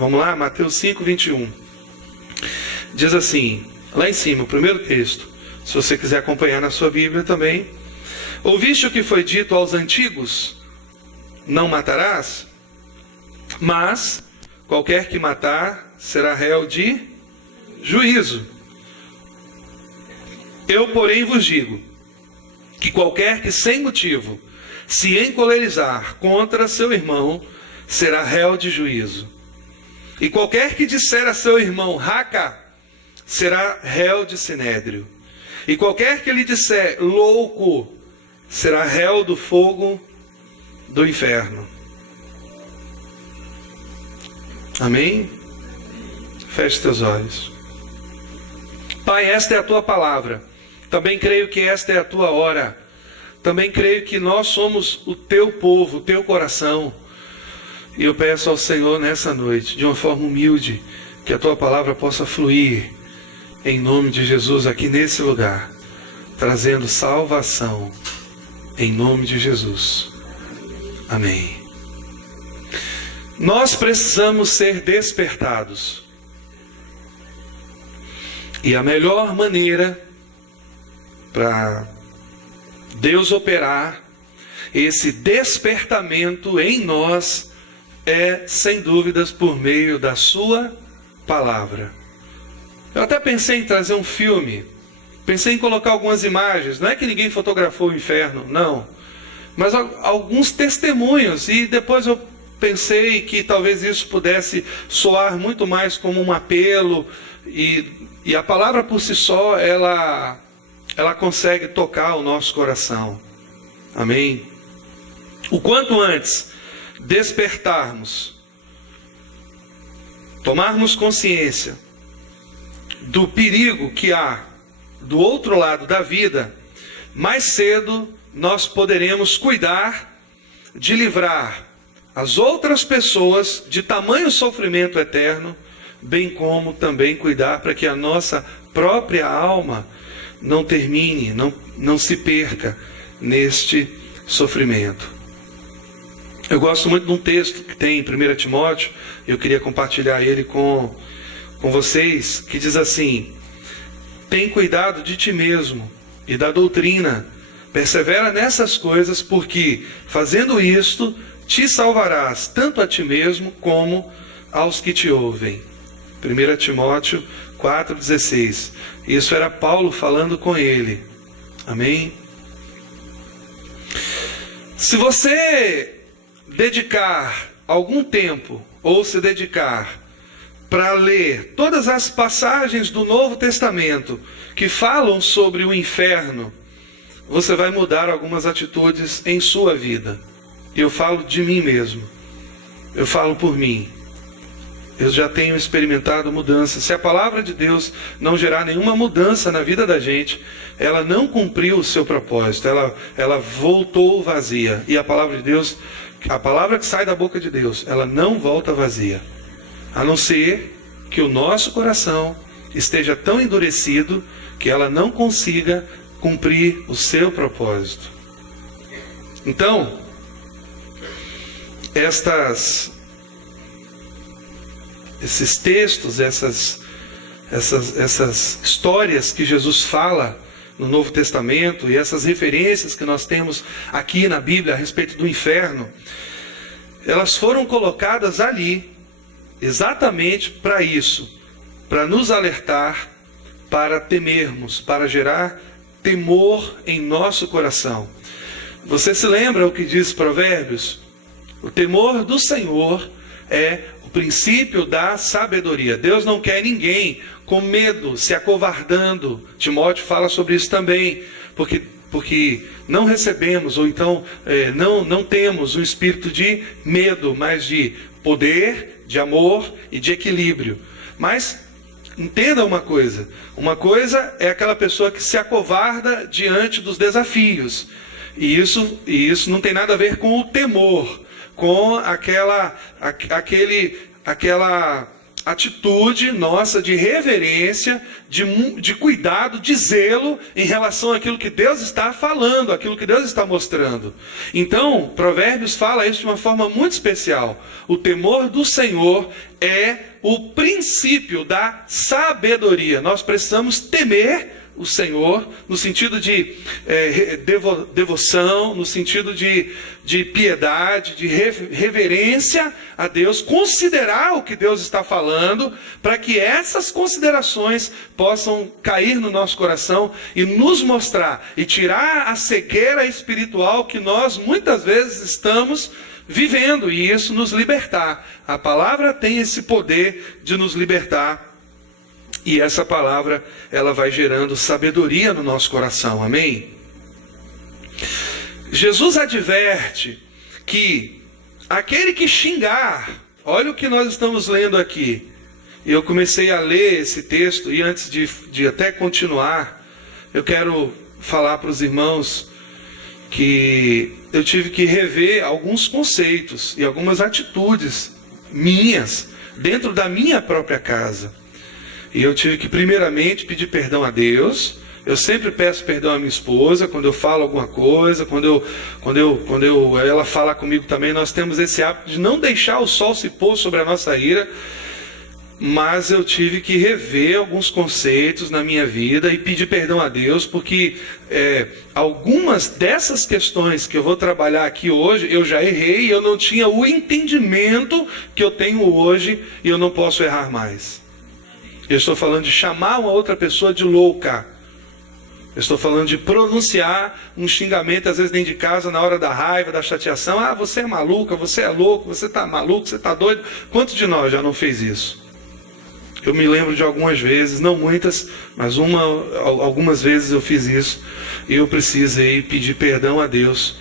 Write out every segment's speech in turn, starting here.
Vamos lá? Mateus 5, 21. Diz assim, lá em cima, o primeiro texto. Se você quiser acompanhar na sua Bíblia também. Ouviste o que foi dito aos antigos? Não matarás? Mas qualquer que matar será réu de juízo. Eu, porém, vos digo que qualquer que sem motivo se encolerizar contra seu irmão será réu de juízo. E qualquer que disser a seu irmão raca será réu de sinédrio. E qualquer que lhe disser louco será réu do fogo do inferno. Amém? Feche teus olhos. Pai, esta é a tua palavra. Também creio que esta é a tua hora. Também creio que nós somos o teu povo, o teu coração. E eu peço ao Senhor nessa noite, de uma forma humilde, que a tua palavra possa fluir em nome de Jesus aqui nesse lugar, trazendo salvação em nome de Jesus. Amém. Nós precisamos ser despertados. E a melhor maneira para Deus operar esse despertamento em nós é, sem dúvidas, por meio da sua palavra. Eu até pensei em trazer um filme, pensei em colocar algumas imagens, não é que ninguém fotografou o inferno, não, mas alguns testemunhos, e depois eu pensei que talvez isso pudesse soar muito mais como um apelo, e a palavra por si só, ela consegue tocar o nosso coração. Amém? O quanto antes despertarmos, tomarmos consciência do perigo que há do outro lado da vida, mais cedo nós poderemos cuidar de livrar as outras pessoas de tamanho sofrimento eterno, bem como também cuidar para que a nossa própria alma não termine, não se perca neste sofrimento. Eu gosto muito de um texto que tem em 1 Timóteo, eu queria compartilhar ele com vocês, que diz assim: tem cuidado de ti mesmo e da doutrina, persevera nessas coisas, porque fazendo isto te salvarás tanto a ti mesmo como aos que te ouvem. 1 Timóteo 4,16. Isso era Paulo falando com ele. Amém? Se você dedicar algum tempo, ou se dedicar para ler todas as passagens do Novo Testamento que falam sobre o inferno, você vai mudar algumas atitudes em sua vida. E eu falo de mim mesmo. Eu falo por mim. Eu já tenho experimentado mudança. Se a palavra de Deus não gerar nenhuma mudança na vida da gente, ela não cumpriu o seu propósito. Ela voltou vazia. E a palavra de Deus, a palavra que sai da boca de Deus, ela não volta vazia. A não ser que o nosso coração esteja tão endurecido que ela não consiga cumprir o seu propósito. Então, esses textos, essas histórias que Jesus fala no Novo Testamento e essas referências que nós temos aqui na Bíblia a respeito do inferno, elas foram colocadas ali exatamente para isso, para nos alertar, para temermos, para gerar temor em nosso coração. Você se lembra o que diz Provérbios? O temor do Senhor é o princípio da sabedoria. Deus não quer ninguém com medo, se acovardando. Timóteo fala sobre isso também, porque não recebemos, ou então não temos um espírito de medo, mas de poder, de amor e de equilíbrio. Mas entenda uma coisa é aquela pessoa que se acovarda diante dos desafios, e isso não tem nada a ver com o temor, com aquela atitude nossa de reverência, de cuidado, de zelo em relação àquilo que Deus está falando, àquilo que Deus está mostrando. Então, Provérbios fala isso de uma forma muito especial. O temor do Senhor é o princípio da sabedoria. Nós precisamos temer o Senhor, no sentido de devoção, no sentido de piedade, de reverência a Deus, considerar o que Deus está falando, para que essas considerações possam cair no nosso coração e nos mostrar, e tirar a cegueira espiritual que nós muitas vezes estamos vivendo, e isso nos libertar. A palavra tem esse poder de nos libertar. E essa palavra, ela vai gerando sabedoria no nosso coração, amém? Jesus adverte que aquele que xingar, olha o que nós estamos lendo aqui. Eu comecei a ler esse texto e antes de até continuar, eu quero falar para os irmãos que eu tive que rever alguns conceitos e algumas atitudes minhas dentro da minha própria casa. E eu tive que primeiramente pedir perdão a Deus. Eu sempre peço perdão à minha esposa quando eu falo alguma coisa, quando ela fala comigo também. Nós temos esse hábito de não deixar o sol se pôr sobre a nossa ira. Mas eu tive que rever alguns conceitos na minha vida e pedir perdão a Deus, porque algumas dessas questões que eu vou trabalhar aqui hoje, eu já errei e eu não tinha o entendimento que eu tenho hoje e eu não posso errar mais. Eu estou falando de chamar uma outra pessoa de louca. Eu estou falando de pronunciar um xingamento, às vezes dentro de casa, na hora da raiva, da chateação. Ah, você é maluca, você é louco, você está maluco, você está doido. Quantos de nós já não fez isso? Eu me lembro de algumas vezes, não muitas, mas algumas vezes eu fiz isso. E eu precisei pedir perdão a Deus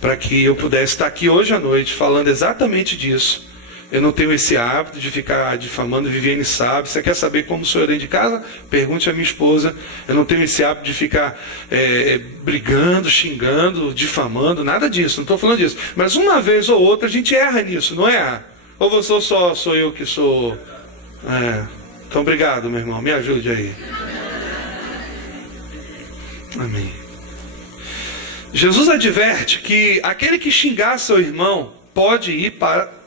para que eu pudesse estar aqui hoje à noite falando exatamente disso. Eu não tenho esse hábito de ficar difamando. Viviane sabe. Você quer saber como sou eu dentro de casa? Pergunte à minha esposa. Eu não tenho esse hábito de ficar brigando, xingando, difamando, nada disso. Não estou falando disso. Mas uma vez ou outra a gente erra nisso, não é? Ou você só sou eu que sou... Então obrigado, meu irmão. Me ajude aí. Amém. Jesus adverte que aquele que xingar seu irmão pode ir para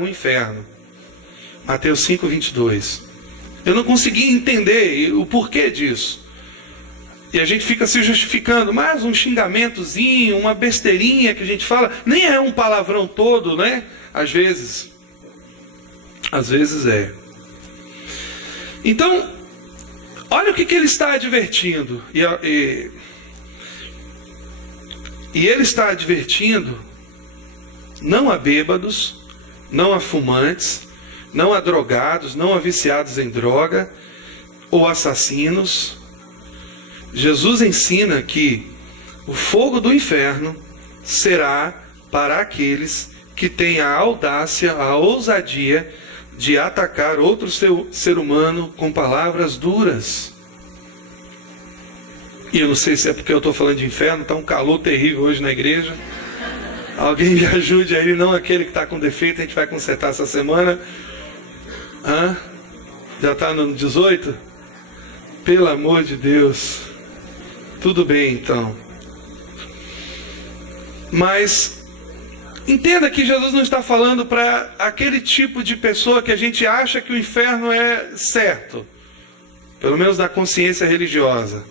o inferno. Mateus 5:22. Eu não consegui entender o porquê disso. E a gente fica se justificando, mas um xingamentozinho, uma besteirinha que a gente fala, nem é um palavrão todo, né? Às vezes é. Então, olha o que ele está advertindo. E ele está advertindo não a bêbados, não a fumantes, não a drogados, não a viciados em droga ou assassinos. Jesus ensina que o fogo do inferno será para aqueles que têm a audácia, a ousadia de atacar outro ser humano com palavras duras. E eu não sei se é porque eu estou falando de inferno, está um calor terrível hoje na igreja. Alguém me ajude aí, não aquele que está com defeito, a gente vai consertar essa semana. Já está no 18? Pelo amor de Deus. Tudo bem então. Mas entenda que Jesus não está falando para aquele tipo de pessoa que a gente acha que o inferno é certo. Pelo menos na consciência religiosa.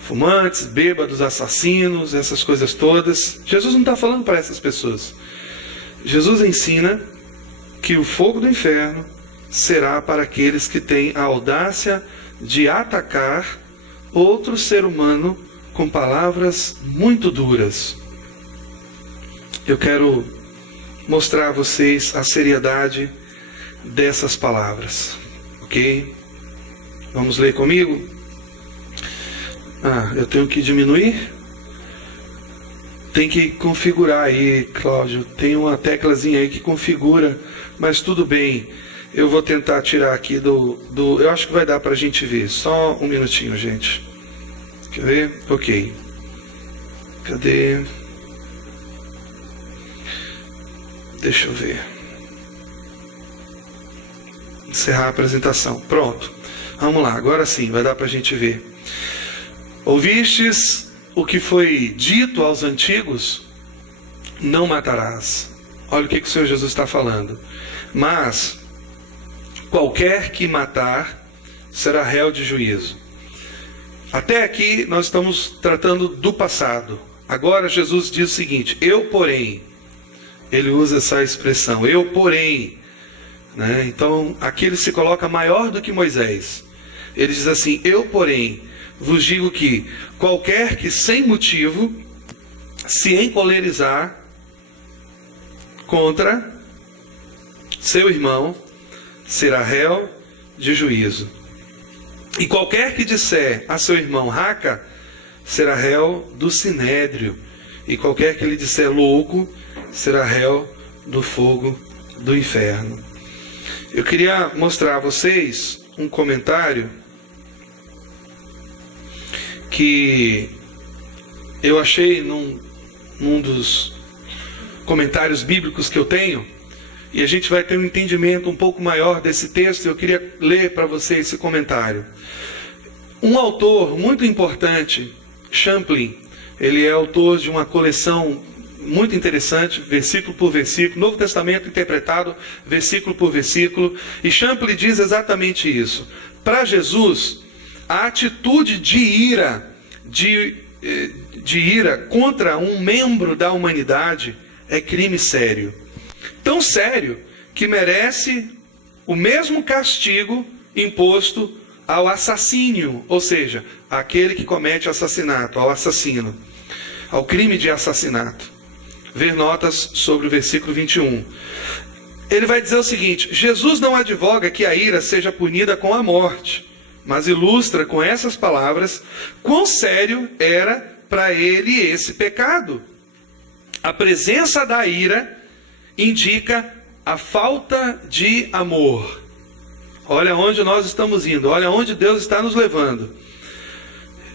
Fumantes, bêbados, assassinos, essas coisas todas. Jesus não está falando para essas pessoas. Jesus ensina que o fogo do inferno será para aqueles que têm a audácia de atacar outro ser humano com palavras muito duras. Eu quero mostrar a vocês a seriedade dessas palavras. Ok? Vamos ler comigo? Eu tenho que diminuir? Tem que configurar aí, Cláudio. Tem uma teclazinha aí que configura, mas tudo bem. Eu vou tentar tirar aqui eu acho que vai dar para a gente ver. Só um minutinho, gente. Quer ver? Ok. Cadê? Deixa eu ver. encerrar a apresentação. Pronto. Vamos lá, agora sim, vai dar para a gente ver. Ouvistes o que foi dito aos antigos? Não matarás. Olha o que o Senhor Jesus está falando. Mas qualquer que matar será réu de juízo. Até aqui nós estamos tratando do passado. Agora Jesus diz o seguinte: eu porém, ele usa essa expressão, eu porém, né? Então aqui ele se coloca maior do que Moisés. Ele diz assim: eu porém vos digo que qualquer que sem motivo se encolerizar contra seu irmão será réu de juízo. E qualquer que disser a seu irmão raca, será réu do sinédrio. E qualquer que lhe disser louco, será réu do fogo do inferno. Eu queria mostrar a vocês um comentário que eu achei num dos comentários bíblicos que eu tenho. E a gente vai ter um entendimento um pouco maior desse texto. Eu queria ler para você esse comentário. Um autor muito importante, Champlin, ele é autor de uma coleção muito interessante, versículo por versículo, Novo Testamento interpretado, versículo por versículo. E Champlin diz exatamente isso. Para Jesus, a atitude de ira contra um membro da humanidade é crime sério. Tão sério que merece o mesmo castigo imposto ao assassínio, ou seja, aquele que comete assassinato, ao assassino, ao crime de assassinato. Ver notas sobre o versículo 21. Ele vai dizer o seguinte: Jesus não advoga que a ira seja punida com a morte, mas ilustra com essas palavras quão sério era para ele esse pecado. A presença da ira indica a falta de amor. Olha onde nós estamos indo, olha onde Deus está nos levando.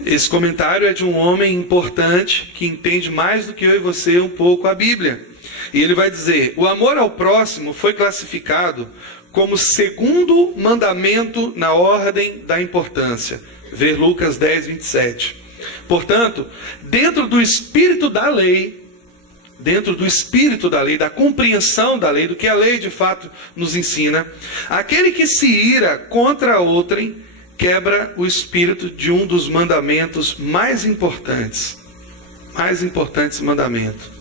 Esse comentário é de um homem importante que entende mais do que eu e você um pouco a Bíblia. E ele vai dizer: o amor ao próximo foi classificado como segundo mandamento na ordem da importância. Ver Lucas 10, 27. Portanto, dentro do espírito da lei, da compreensão da lei, do que a lei de fato nos ensina, aquele que se ira contra outrem quebra o espírito de um dos mandamentos mais importantes mandamento.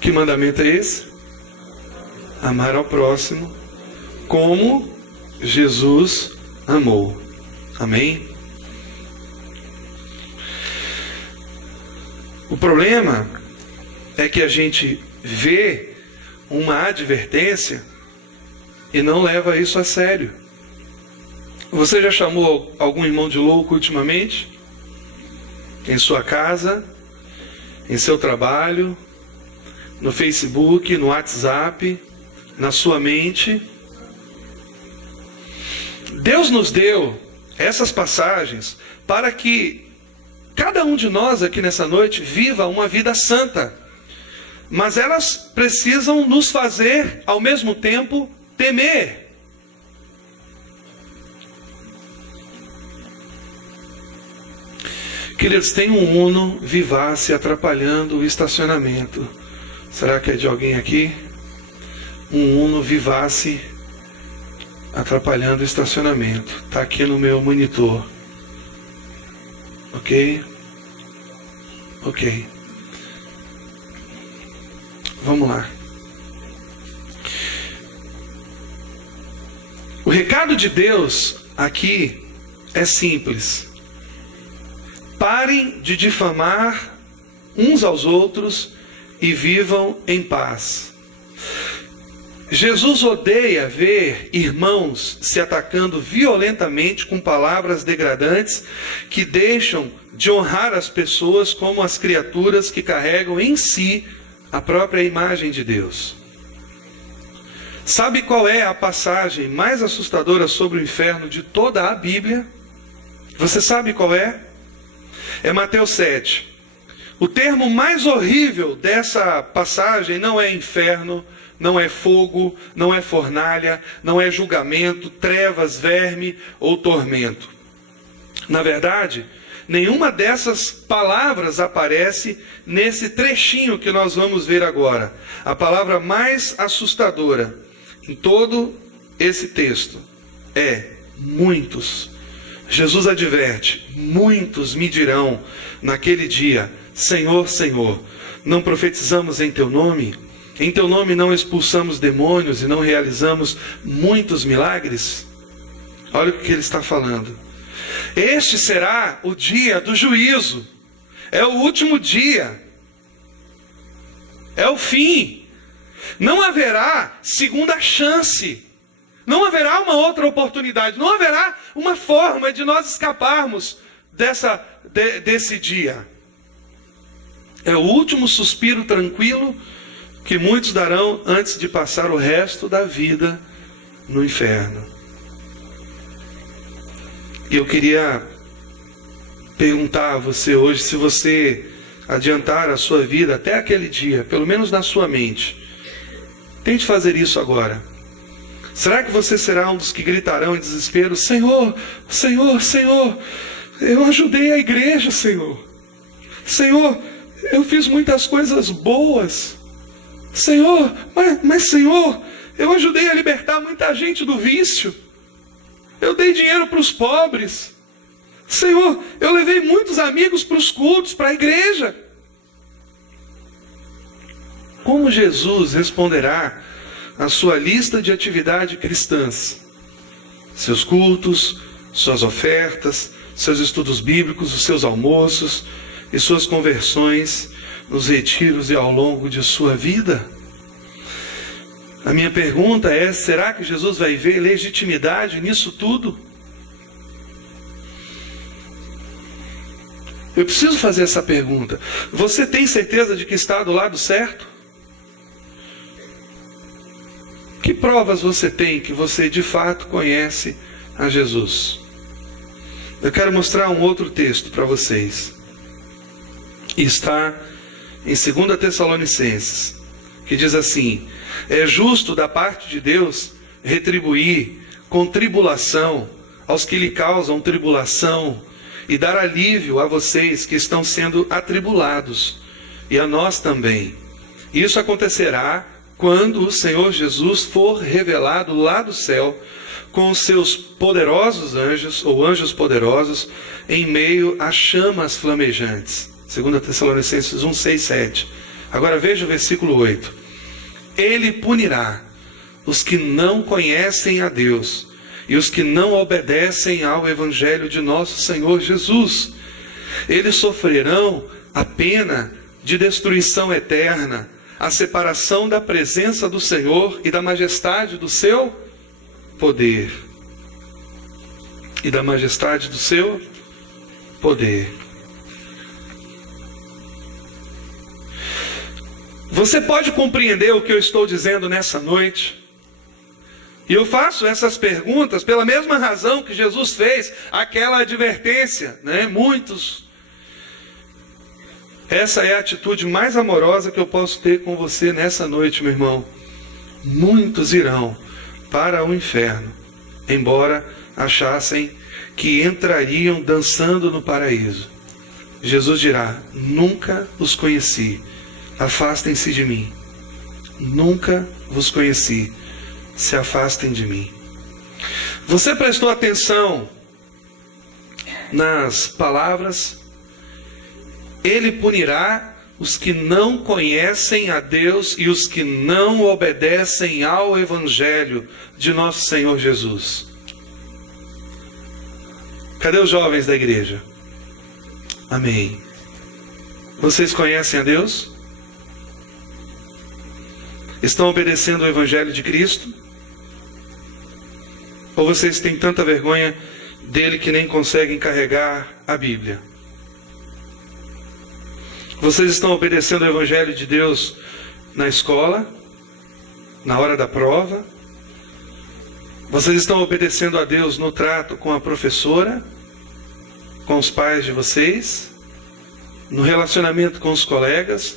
Que mandamento é esse? Amar ao próximo como Jesus amou. Amém? O problema é que a gente vê uma advertência e não leva isso a sério. Você já chamou algum irmão de louco ultimamente? Em sua casa, em seu trabalho, no Facebook, no WhatsApp, na sua mente? Deus nos deu essas passagens para que cada um de nós aqui nessa noite viva uma vida santa. Mas elas precisam nos fazer, ao mesmo tempo, temer. Queridos, tem um Uno Vivace atrapalhando o estacionamento. Será que é de alguém aqui? Um Uno Vivace atrapalhando o estacionamento. Está aqui no meu monitor. Ok? Ok. Vamos lá. O recado de Deus aqui é simples. Parem de difamar uns aos outros e vivam em paz. Jesus odeia ver irmãos se atacando violentamente com palavras degradantes que deixam de honrar as pessoas como as criaturas que carregam em si a própria imagem de Deus. Sabe qual é a passagem mais assustadora sobre o inferno de toda a Bíblia? Você sabe qual é? É Mateus 7. O termo mais horrível dessa passagem não é inferno, não é fogo, não é fornalha, não é julgamento, trevas, verme ou tormento. Na verdade, nenhuma dessas palavras aparece nesse trechinho que nós vamos ver agora. A palavra mais assustadora em todo esse texto é muitos. Jesus adverte: muitos me dirão naquele dia: Senhor, Senhor, não profetizamos em teu nome? Em teu nome não expulsamos demônios e não realizamos muitos milagres? Olha o que ele está falando. Este será o dia do juízo. É o último dia. É o fim. Não haverá segunda chance. Não haverá uma outra oportunidade. Não haverá uma forma de nós escaparmos desse dia. É o último suspiro tranquilo que muitos darão antes de passar o resto da vida no inferno. E eu queria perguntar a você hoje, se você adiantar a sua vida até aquele dia, pelo menos na sua mente, tente fazer isso agora. Será que você será um dos que gritarão em desespero: Senhor, Senhor, Senhor, eu ajudei a igreja, Senhor. Senhor, eu fiz muitas coisas boas. Senhor, mas Senhor, eu ajudei a libertar muita gente do vício. Eu dei dinheiro para os pobres. Senhor, eu levei muitos amigos para os cultos, para a igreja. Como Jesus responderá à sua lista de atividades cristãs? Seus cultos, suas ofertas, seus estudos bíblicos, os seus almoços e suas conversões nos retiros e ao longo de sua vida? A minha pergunta é: será que Jesus vai ver legitimidade nisso tudo? Eu preciso fazer essa pergunta. Você tem certeza de que está do lado certo? Que provas você tem que você de fato conhece a Jesus? Eu quero mostrar um outro texto para vocês. Está em 2 Tessalonicenses, que diz assim: é justo da parte de Deus retribuir com tribulação aos que lhe causam tribulação e dar alívio a vocês que estão sendo atribulados, e a nós também. Isso acontecerá quando o Senhor Jesus for revelado lá do céu com os seus poderosos anjos, ou anjos poderosos, em meio a chamas flamejantes. 2 Tessalonicenses 1, 6, 7. Agora veja o versículo 8. Ele punirá os que não conhecem a Deus e os que não obedecem ao Evangelho de nosso Senhor Jesus. Eles sofrerão a pena de destruição eterna, a separação da presença do Senhor e da majestade do seu poder. E da majestade do seu poder. Você pode compreender o que eu estou dizendo nessa noite? E eu faço essas perguntas pela mesma razão que Jesus fez aquela advertência, né? Muitos. Essa é a atitude mais amorosa que eu posso ter com você nessa noite, meu irmão. Muitos irão para o inferno, embora achassem que entrariam dançando no paraíso. Jesus dirá: nunca os conheci. Afastem-se de mim. Nunca vos conheci. Se afastem de mim. Você prestou atenção nas palavras? Ele punirá os que não conhecem a Deus e os que não obedecem ao Evangelho de nosso Senhor Jesus. Cadê os jovens da igreja? Amém. Vocês conhecem a Deus? Estão obedecendo ao Evangelho de Cristo? Ou vocês têm tanta vergonha dele que nem conseguem carregar a Bíblia? Vocês estão obedecendo ao Evangelho de Deus na escola, na hora da prova? Vocês estão obedecendo a Deus no trato com a professora, com os pais de vocês, no relacionamento com os colegas,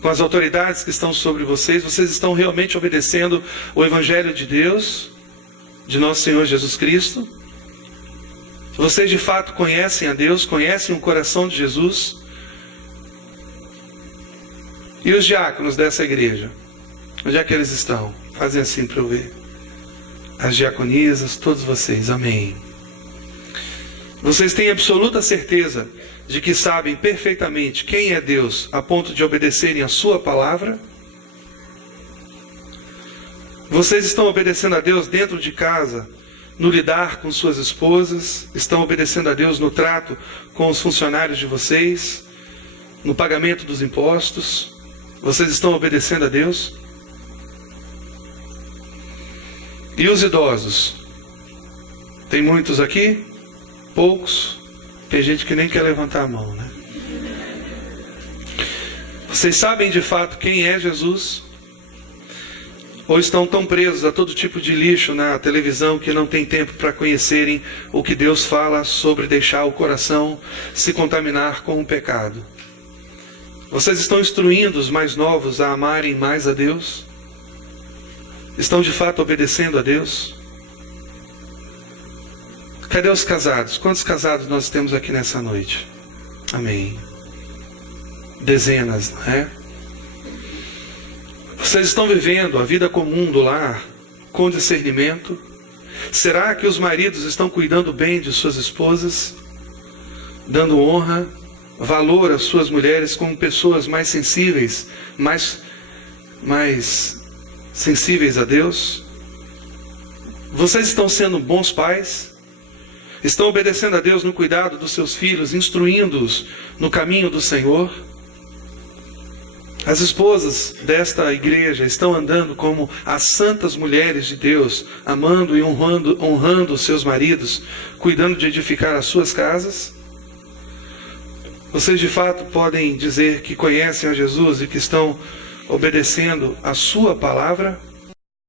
com as autoridades que estão sobre vocês? Vocês estão realmente obedecendo o Evangelho de Deus, de nosso Senhor Jesus Cristo? Vocês de fato conhecem a Deus, conhecem o coração de Jesus? E os diáconos dessa igreja? Onde é que eles estão? Fazem assim para eu ver. As diaconisas, todos vocês, amém. Vocês têm absoluta certeza de que sabem perfeitamente quem é Deus, a ponto de obedecerem a sua palavra? Vocês estão obedecendo a Deus dentro de casa, no lidar com suas esposas? Estão obedecendo a Deus no trato com os funcionários de vocês? No pagamento dos impostos? Vocês estão obedecendo a Deus? E os idosos? Tem muitos aqui? Poucos? Tem gente que nem quer levantar a mão, né? Vocês sabem de fato quem é Jesus? Ou estão tão presos a todo tipo de lixo na televisão que não tem tempo para conhecerem o que Deus fala sobre deixar o coração se contaminar com o pecado? Vocês estão instruindo os mais novos a amarem mais a Deus? Estão de fato obedecendo a Deus? Cadê os casados? Quantos casados nós temos aqui nessa noite? Amém. Dezenas, não é? Vocês estão vivendo a vida comum do lar com discernimento? Será que os maridos estão cuidando bem de suas esposas? Dando honra, valor às suas mulheres como pessoas mais sensíveis, mais sensíveis a Deus? Vocês estão sendo bons pais? Estão obedecendo a Deus no cuidado dos seus filhos, instruindo-os no caminho do Senhor? As esposas desta igreja estão andando como as santas mulheres de Deus, amando e honrando os seus maridos, cuidando de edificar as suas casas? Vocês de fato podem dizer que conhecem a Jesus e que estão obedecendo a sua palavra?